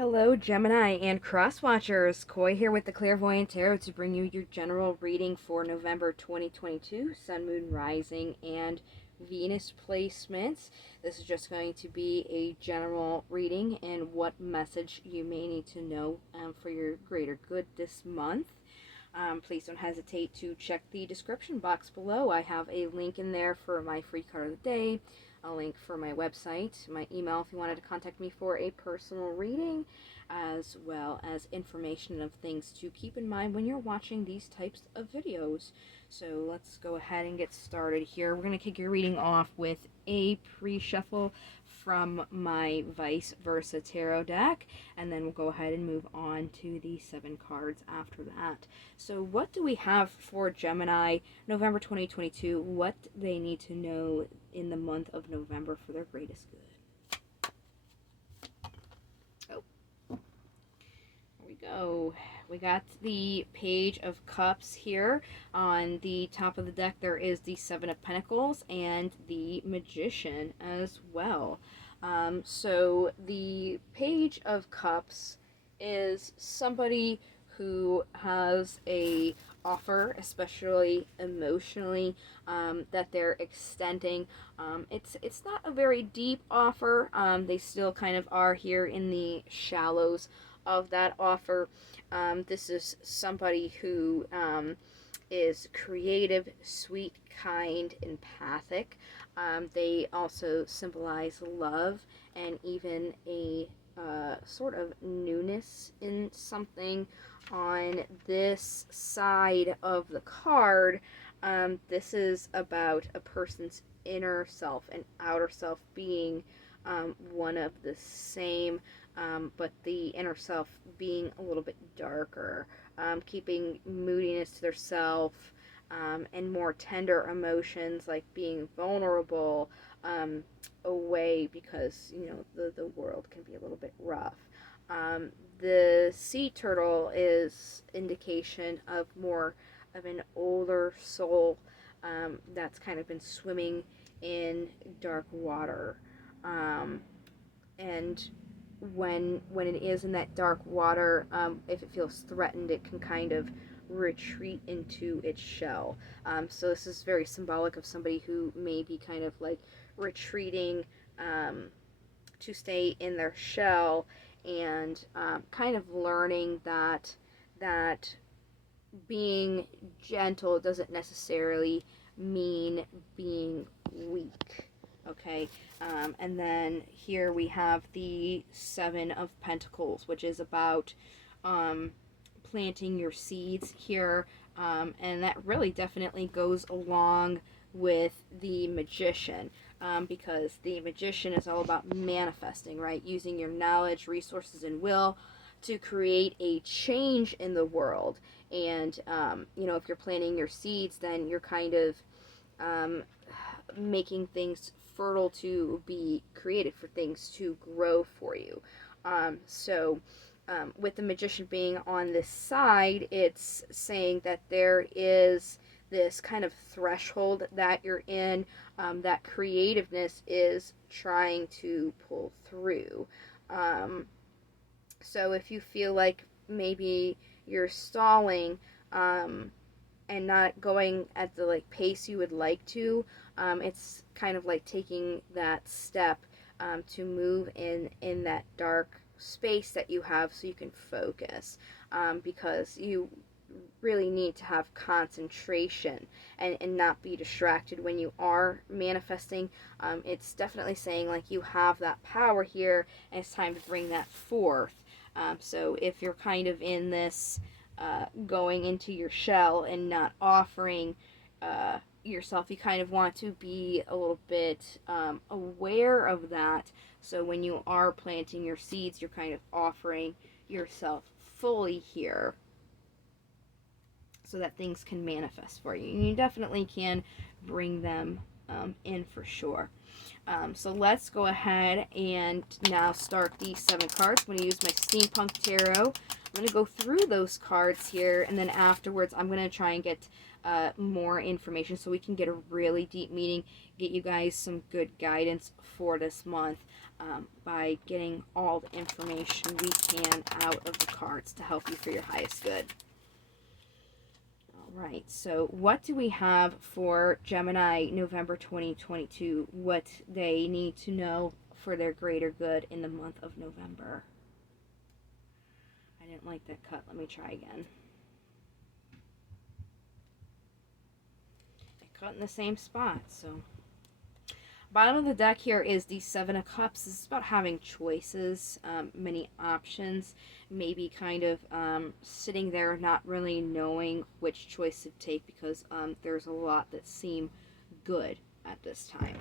Hello, Gemini and Cross Watchers. Koi here with the Clairvoyant Tarot to bring you your general reading for November 2022, Sun, Moon, Rising, and Venus placements. This is just going to be a general reading and what message you may need to know for your greater good this month. Please don't hesitate to check the description box below. I have a link in there for my free card of the day, a link for my website, my email if you wanted to contact me for a personal reading, as well as information of things to keep in mind when you're watching these types of videos. So let's go ahead and get started here. We're going to kick your reading off with a pre-shuffle from my Vice Versa Tarot deck, and then we'll go ahead and move on to the 7 cards after that. So what do we have for Gemini November 2022? What they need to know in the month of November for their greatest good. Oh, here we go. We got the Page of Cups here. On the top of the deck there is the 7 of Pentacles and the Magician as well. So the Page of Cups is somebody who has a offer, especially emotionally, that they're extending. It's not a very deep offer. They still kind of are here in the shallows of that offer. This is somebody who is creative, sweet, kind, empathic. They also symbolize love and even a sort of newness in something. On this side of the card, this is about a person's inner self and outer self being one of the same, but the inner self being a little bit darker, keeping moodiness to their self, and more tender emotions like being vulnerable away, because the world can be a little bit rough. The sea turtle is indication of more of an older soul that's kind of been swimming in dark water, and when it is in that dark water, if it feels threatened, it can kind of retreat into its shell. So this is very symbolic of somebody who may be kind of like retreating to stay in their shell, and kind of learning that being gentle doesn't necessarily mean being weak. Okay, and then here we have the 7 of Pentacles, which is about planting your seeds here, and that really definitely goes along with the Magician, because the Magician is all about manifesting, right? Using your knowledge, resources, and will to create a change in the world. And if you're planting your seeds, then you're kind of making things fertile to be created, for things to grow for you. With the Magician being on this side, it's saying that there is this kind of threshold that you're in, that creativeness is trying to pull through. So if you feel like maybe you're stalling, and not going at the pace you would like to, it's kind of like taking that step to move in that dark space that you have, so you can focus, because you really need to have concentration and not be distracted when you are manifesting. It's definitely saying you have that power here, and it's time to bring that forth. So if you're kind of in this going into your shell and not offering yourself, you kind of want to be a little bit aware of that. So when you are planting your seeds, you're kind of offering yourself fully here, so that things can manifest for you. And you definitely can bring them in for sure. So let's go ahead and now start these 7 cards. I'm going to use my Steampunk Tarot. I'm going to go through those cards here, and then afterwards I'm going to try and get more information so we can get a really deep meeting, get you guys some good guidance for this month by getting all the information we can out of the cards to help you for your highest good. All right, so what do we have for Gemini November 2022? What they need to know for their greater good in the month of November. I didn't like that cut. Let me try again. It cut in the same spot, so. Bottom of the deck here is the Seven of Cups. This is about having choices, many options, maybe kind of sitting there not really knowing which choice to take because there's a lot that seem good at this time.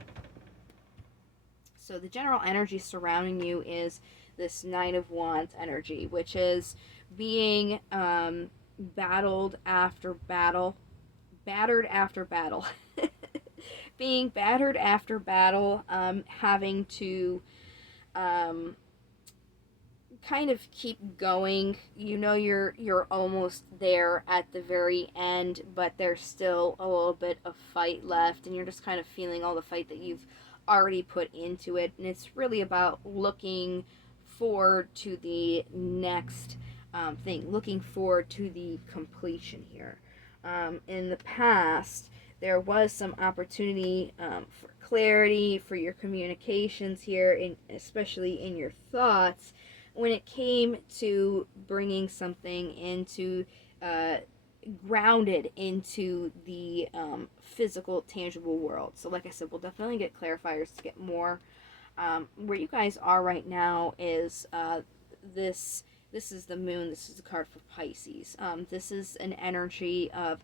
So the general energy surrounding you is this Nine of Wands energy, which is being battled after battle, battered after battle. Being battered after battle, having to kind of keep going. You know you're almost there at the very end, but there's still a little bit of fight left, and you're just kind of feeling all the fight that you've already put into it. And it's really about looking forward to the next thing, looking forward to the completion here. In the past, there was some opportunity for clarity, for your communications here, especially in your thoughts, when it came to bringing something into, grounded into the physical, tangible world. So like I said, we'll definitely get clarifiers to get more. Where you guys are right now is this is the moon. This is a card for Pisces. This is an energy of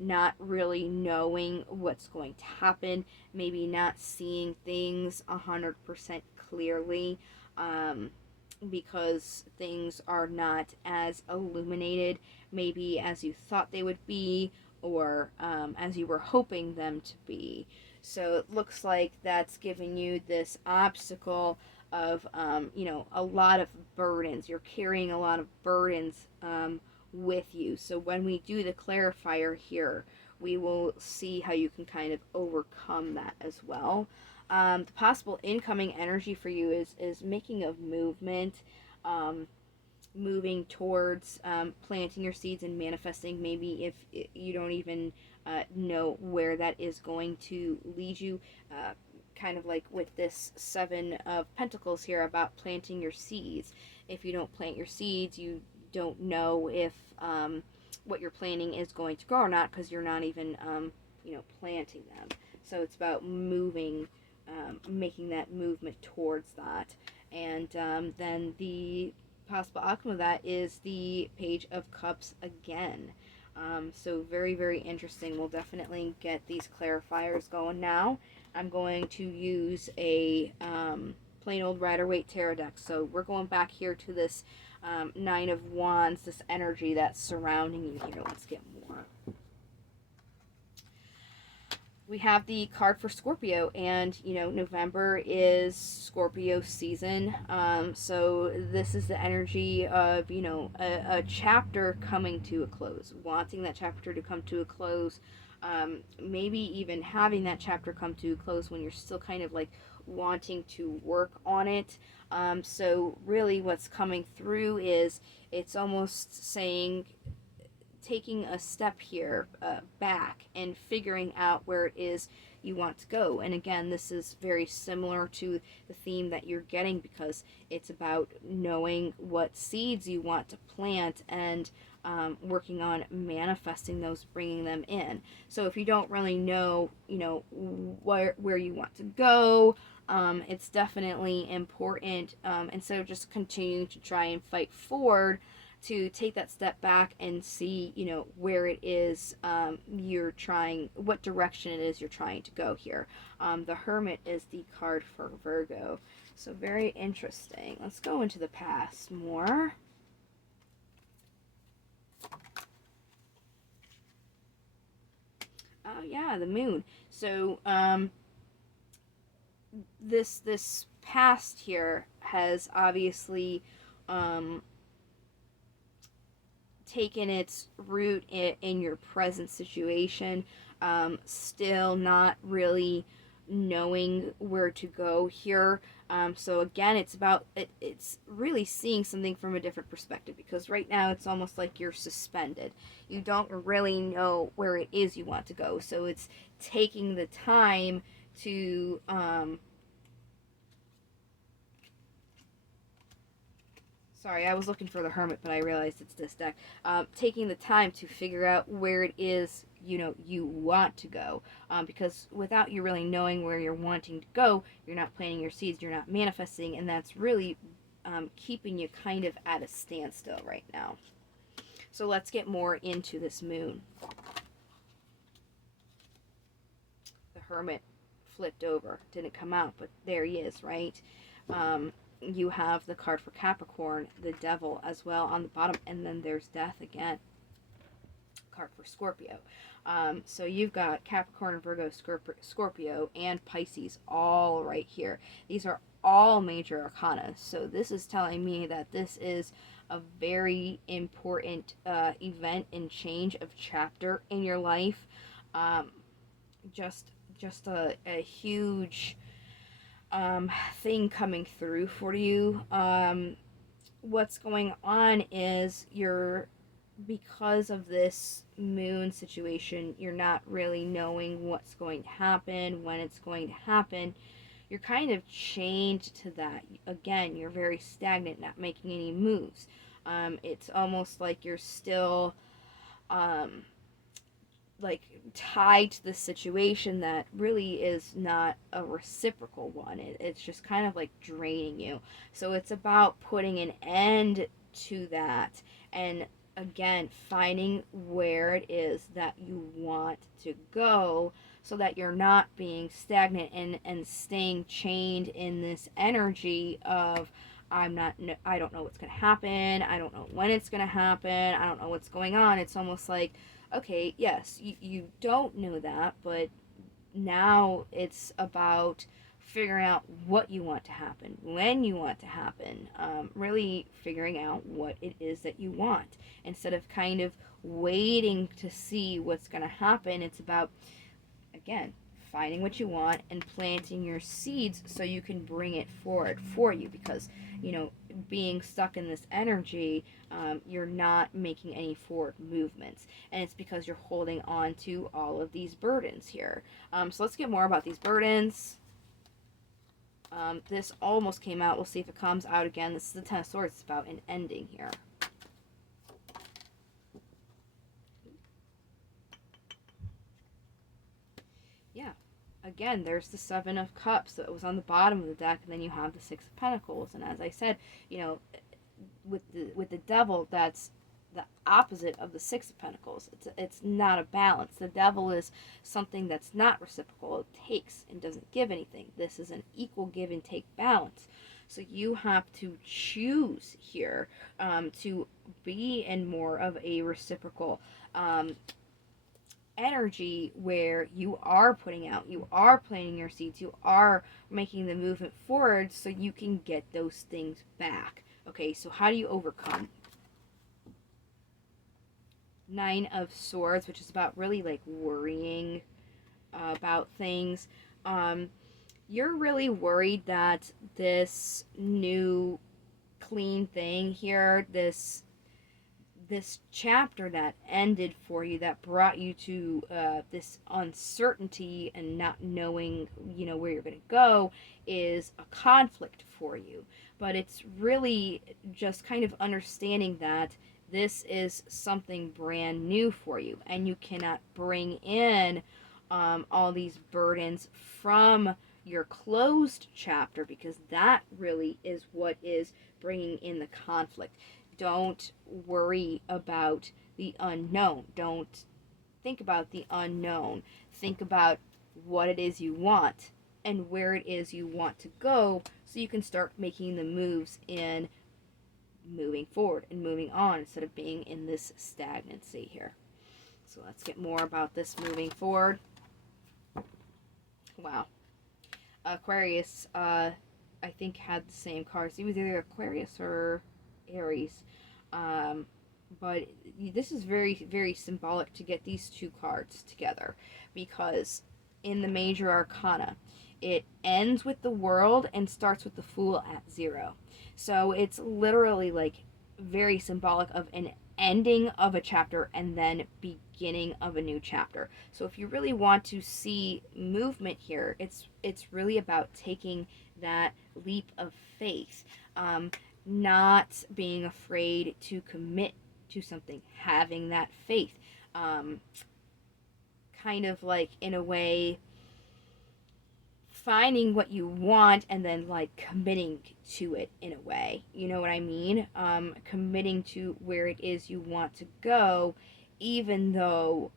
not really knowing what's going to happen, maybe not seeing things 100% clearly, because things are not as illuminated maybe as you thought they would be, or as you were hoping them to be. So it looks like that's giving you this obstacle of a lot of burdens. You're carrying a lot of burdens with you. So when we do the clarifier here, we will see how you can kind of overcome that as well. The possible incoming energy for you is making a movement, moving towards planting your seeds and manifesting, maybe if you don't even know where that is going to lead you. Kind of like with this Seven of Pentacles here about planting your seeds. If you don't plant your seeds, you don't know if what you're planting is going to grow or not, because you're not even planting them. So it's about moving, making that movement towards that. And then the possible outcome of that is the Page of Cups again. So very, very interesting. We'll definitely get these clarifiers going now. I'm going to use a plain old Rider-Waite tarot deck. So we're going back here to this Nine of Wands, this energy that's surrounding you here. Let's get more. We have the card for Scorpio, and November is Scorpio season. So this is the energy of a chapter coming to a close, wanting that chapter to come to a close. Maybe even having that chapter come to a close when you're still kind of like wanting to work on it. So really what's coming through is it's almost saying taking a step here back and figuring out where it is you want to go. And again, this is very similar to the theme that you're getting, because it's about knowing what seeds you want to plant and working on manifesting those, bringing them in. So if you don't really know, where you want to go, it's definitely important, instead of just continuing to try and fight forward, to take that step back and see, where it is you're trying, what direction it is you're trying to go here. The Hermit is the card for Virgo. So very interesting. Let's go into the past more. Oh yeah, the moon. So this past here has obviously taken its root in your present situation, still not really knowing where to go here. So again, it's really seeing something from a different perspective, because right now it's almost like you're suspended. You don't really know where it is you want to go. So it's taking the time to sorry, I was looking for the Hermit, but I realized it's this deck. Taking the time to figure out where it is, you want to go. Because without you really knowing where you're wanting to go, you're not planting your seeds, you're not manifesting, and that's really keeping you kind of at a standstill right now. So let's get more into this moon. The Hermit flipped over. Didn't come out, but there he is, right? You have the card for Capricorn, the Devil as well on the bottom, and then there's Death again. Card for Scorpio. So you've got Capricorn, Virgo, Scorpio, and Pisces all right here. These are all major arcana. So this is telling me that this is a very important event and change of chapter in your life. Just a huge thing coming through for you. What's going on is because of this moon situation, you're not really knowing what's going to happen, when it's going to happen. You're kind of chained to that. Again, you're very stagnant, not making any moves. It's almost like you're still like tied to the situation that really is not a reciprocal one. It's just kind of like draining you. So it's about putting an end to that, and again finding where it is that you want to go, so that you're not being stagnant and staying chained in this energy of I don't know what's going to happen, I don't know when it's going to happen, I don't know what's going on. It's almost like, okay, yes, you don't know that, but now it's about figuring out what you want to happen, when you want to happen, really figuring out what it is that you want. Instead of kind of waiting to see what's going to happen, it's about, again, finding what you want and planting your seeds so you can bring it forward for you. Because, being stuck in this energy, you're not making any forward movements. And it's because you're holding on to all of these burdens here. So let's get more about these burdens. This almost came out. We'll see if it comes out again. This is the Ten of Swords. It's about an ending here. Yeah. Again, there's the Seven of Cups that was on the bottom of the deck, and then you have the Six of Pentacles. And as I said, with the Devil, that's the opposite of the Six of Pentacles. It's not a balance. The Devil is something that's not reciprocal. It takes and doesn't give anything. This is an equal give and take balance. So you have to choose here to be in more of a reciprocal energy, where you are putting out, you are planting your seeds, you are making the movement forward so you can get those things back. Okay, so how do you overcome? Nine of Swords, which is about really like worrying about things. You're really worried that this new clean thing here, this chapter that ended for you, that brought you to this uncertainty and not knowing, where you're going to go, is a conflict for you. But it's really just kind of understanding that this is something brand new for you, and you cannot bring in all these burdens from your closed chapter, because that really is what is bringing in the conflict. Don't worry about the unknown. Don't think about the unknown. Think about what it is you want and where it is you want to go, so you can start making the moves in moving forward and moving on, instead of being in this stagnancy here. So let's get more about this moving forward. Wow. Aquarius, I think, had the same cards. It was either Aquarius or Aries. but this is very, very symbolic to get these two cards together, because in the major arcana, it ends with the World and starts with the Fool at 0. So it's literally like very symbolic of an ending of a chapter and then beginning of a new chapter. So if you really want to see movement here, it's really about taking that leap of faith, not being afraid to commit to something, having that faith, um, kind of like in a way finding what you want and then like committing to it in a way, you know what I mean, committing to where it is you want to go, even though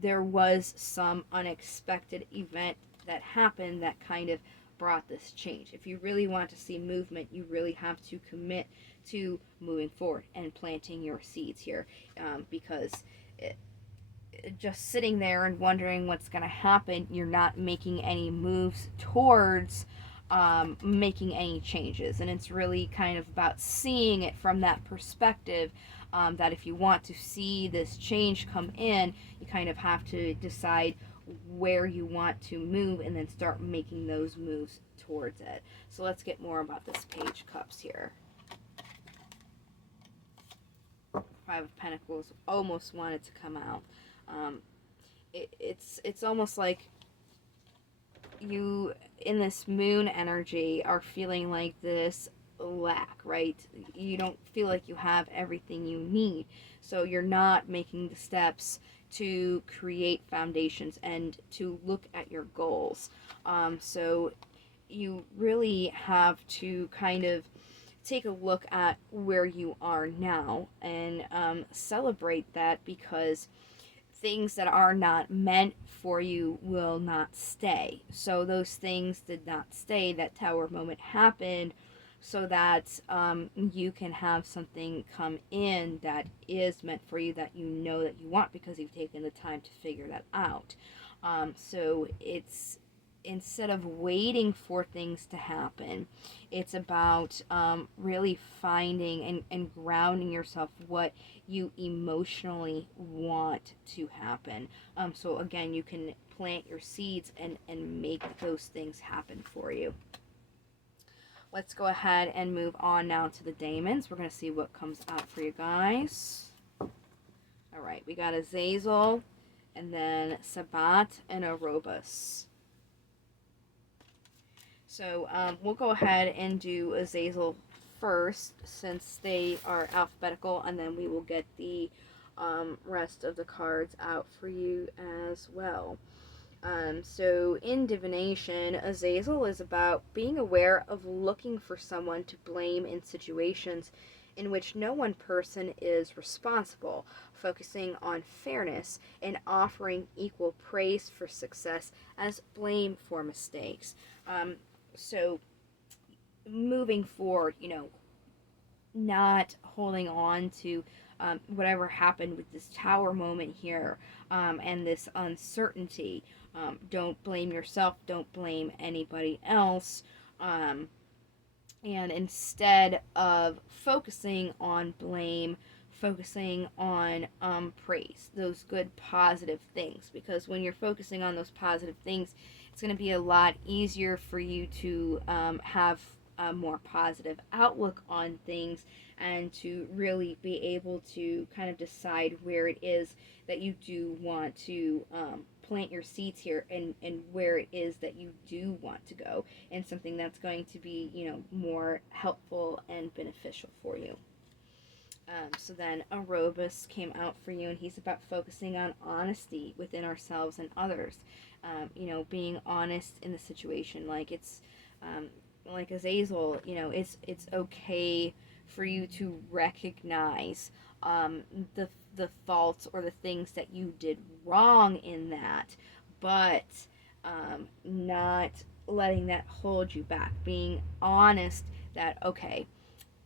there was some unexpected event that happened that kind of brought this change. If you really want to see movement, you really have to commit to moving forward and planting your seeds here, because it, just sitting there and wondering what's going to happen, you're not making any moves towards making any changes. And it's really kind of about seeing it from that perspective, that if you want to see this change come in, you kind of have to decide where you want to move and then start making those moves towards it. So let's get more about this Page Cups here. Five of Pentacles almost wanted to come out. It's almost like you in this moon energy are feeling like this lack, right? You don't feel like you have everything you need, so you're not making the steps to create foundations and to look at your goals. So you really have to kind of take a look at where you are now and celebrate that, because things that are not meant for you will not stay. So those things did not stay. That Tower moment happened so that you can have something come in that is meant for you, that you know that you want, because you've taken the time to figure that out. So it's, instead of waiting for things to happen, it's about really finding and grounding yourself what you emotionally want to happen. So again, you can plant your seeds and make those things happen for you. Let's go ahead and move on now to the Daemons. We're going to see what comes out for you guys. All right, we got Azazel, and then Sabat and Arobus. So we'll go ahead and do Azazel first, since they are alphabetical, and then we will get the rest of the cards out for you as well. So in divination, Azazel is about being aware of looking for someone to blame in situations in which no one person is responsible, focusing on fairness and offering equal praise for success as blame for mistakes. So moving forward, you know, not holding on to whatever happened with this Tower moment here, and this uncertainty. Don't blame yourself, don't blame anybody else, and instead of focusing on blame, focusing on praise, those good positive things, because when you're focusing on those positive things, it's going to be a lot easier for you to have a more positive outlook on things, and to really be able to kind of decide where it is that you do want to plant your seeds here, and where it is that you do want to go, and something that's going to be, you know, more helpful and beneficial for you. So then Arobus came out for you, and he's about focusing on honesty within ourselves and others. You know, being honest in the situation. Like it's like Azazel, you know, it's okay for you to recognize the faults or the things that you did wrong in that, but not letting that hold you back. Being honest that, okay,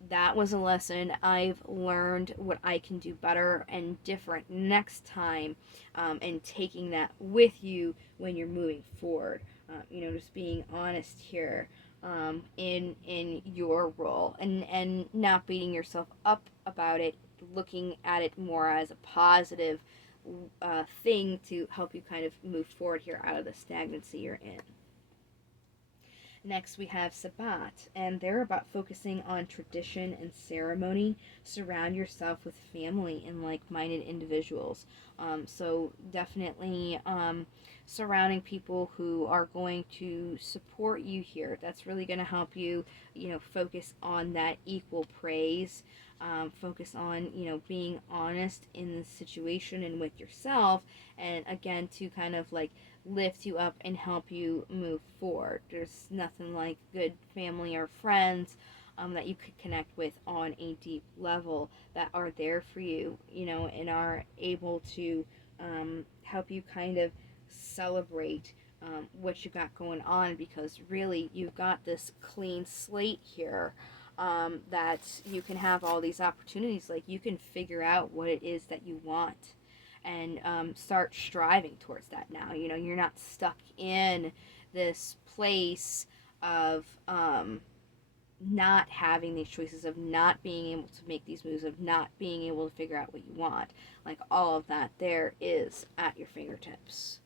that was a lesson. I've learned what I can do better and different next time, and taking that with you when you're moving forward. You know, just being honest here. in your role, and not beating yourself up about it, looking at it more as a positive thing to help you kind of move forward here out of the stagnancy you're in. Next, we have Sabbat, and they're about focusing on tradition and ceremony. Surround yourself with family and like minded individuals. So, definitely surrounding people who are going to support you here. That's really going to help you, focus on that equal praise. Focus on, being honest in the situation and with yourself. And again, to kind of like lift you up and help you move forward. There's nothing like good family or friends that you could connect with on a deep level that are there for you, and are able to help you kind of celebrate what you got going on, because really you've got this clean slate here. That you can have all these opportunities, like you can figure out what it is that you want, and start striving towards that now. You're not stuck in this place of not having these choices, of not being able to make these moves, of not being able to figure out what you want. Like all of that there is at your fingertips.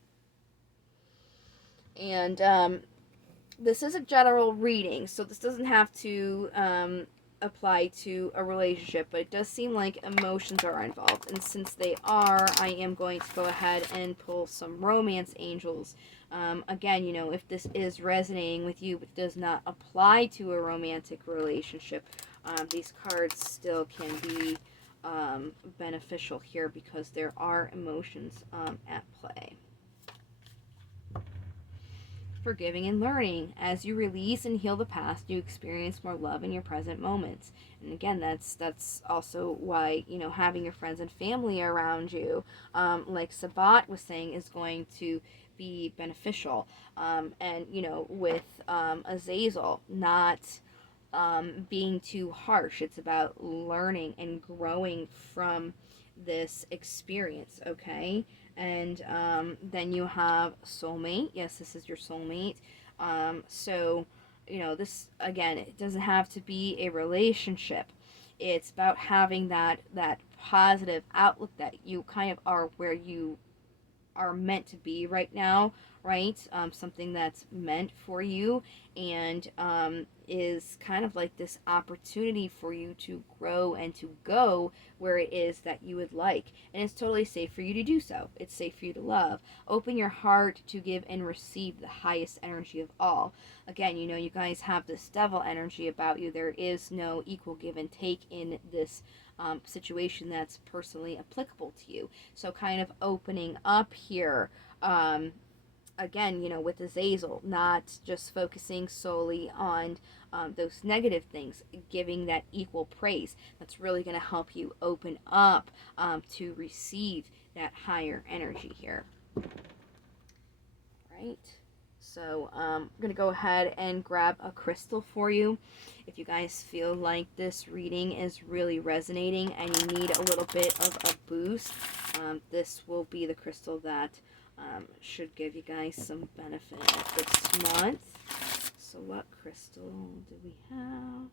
And this is a general reading, so this doesn't have to apply to a relationship, but it does seem like emotions are involved. And since they are, I am going to go ahead and pull some romance angels. Again, if this is resonating with you but does not apply to a romantic relationship, these cards still can be beneficial here, because there are emotions at play. Forgiving and learning. As you release and heal the past, you experience more love in your present moments. And again, that's also why, having your friends and family around you, like Sabbat was saying, is going to be beneficial. And with Azazel, not being too harsh. It's about learning and growing from this experience, okay? And then you have soulmate. Yes, this is your soulmate. So, this, again, it doesn't have to be a relationship. It's about having that positive outlook that you kind of are where you are meant to be right now, right? Something that's meant for you, and is kind of like this opportunity for you to grow and to go where it is that you would like. And it's totally safe for you to do so. It's safe for you to love. Open your heart to give and receive the highest energy of all. Again, you guys have this devil energy about you. There is no equal give and take in this situation that's personally applicable to you. So kind of opening up here, again, with Azazel, not just focusing solely on those negative things, giving that equal praise. That's really going to help you open up to receive that higher energy here. Right? So I'm going to go ahead and grab a crystal for you. If you guys feel like this reading is really resonating and you need a little bit of a boost, this will be the crystal that should give you guys some benefit this month. So what crystal do we have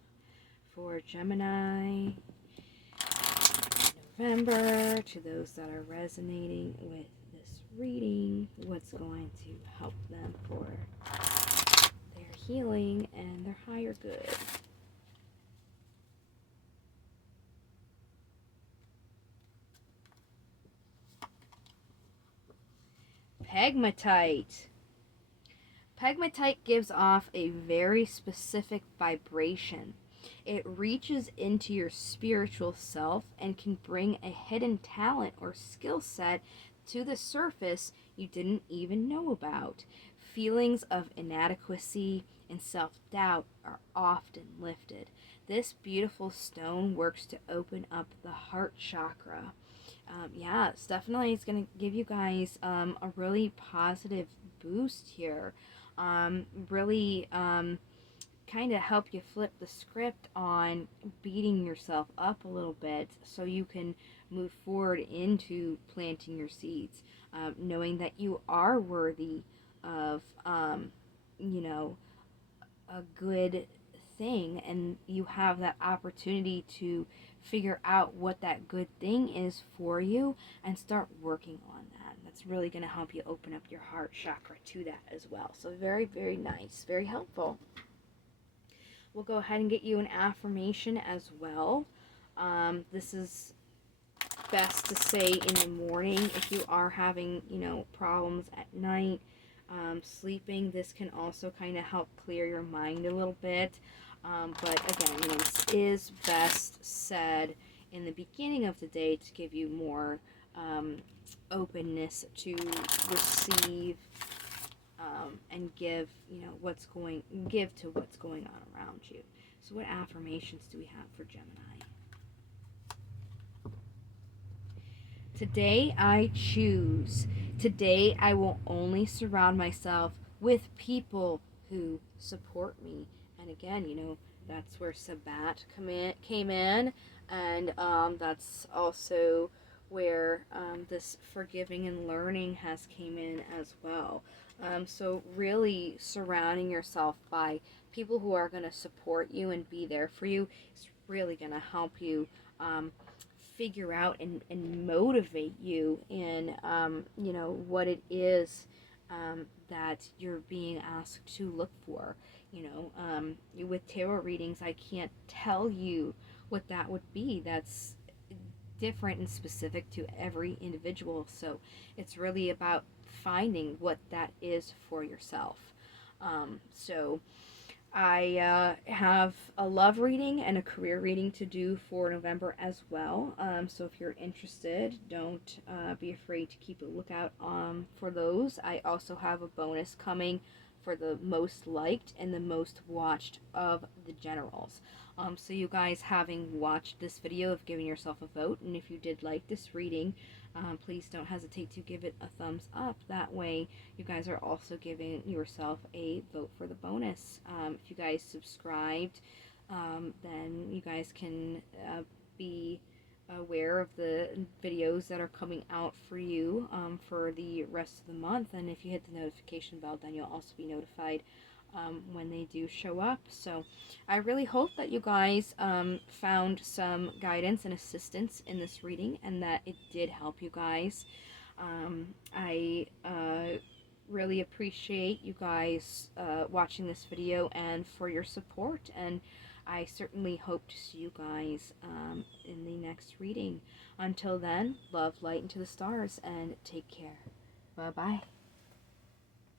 for Gemini November? To those that are resonating with this reading, what's going to help them for their healing and their higher good? Pegmatite. Pegmatite gives off a very specific vibration. It reaches into your spiritual self and can bring a hidden talent or skill set to the surface you didn't even know about. Feelings of inadequacy and self-doubt are often lifted. This beautiful stone works to open up the heart chakra. Yeah, it's definitely, it's going to give you guys a really positive boost here. Really kind of help you flip the script on beating yourself up a little bit, so you can move forward into planting your seeds, knowing that you are worthy of, a good thing, and you have that opportunity to figure out what that good thing is for you and start working on that. That's really going to help you open up your heart chakra to that as well. So very, very nice, very helpful. We'll go ahead and get you an affirmation as well. This is best to say in the morning if you are having, problems at night sleeping. This can also kind of help clear your mind a little bit. But again, this is best said in the beginning of the day to give you more openness to receive and give to what's going on around you. So what affirmations do we have for Gemini? Today I choose. Today I will only surround myself with people who support me. And again, that's where Sabat came in, and that's also where this forgiving and learning has came in as well. So really surrounding yourself by people who are going to support you and be there for you is really going to help you figure out and motivate you in what it is that you're being asked to look for. With tarot readings, I can't tell you what that would be. That's different and specific to every individual. So it's really about finding what that is for yourself. So I have a love reading and a career reading to do for November as well. So if you're interested, don't be afraid to keep a lookout for those. I also have a bonus coming for the most liked and the most watched of the generals. So you guys having watched this video, have given yourself a vote, and if you did like this reading, please don't hesitate to give it a thumbs up. That way you guys are also giving yourself a vote for the bonus. If you guys subscribed, then you guys can be aware of the videos that are coming out for you for the rest of the month. And if you hit the notification bell, then you'll also be notified when they do show up. So I really hope that you guys found some guidance and assistance in this reading and that it did help you guys. I really appreciate you guys watching this video and for your support, and I certainly hope to see you guys in the next reading. Until then, love, light, into the stars, and take care. Bye-bye.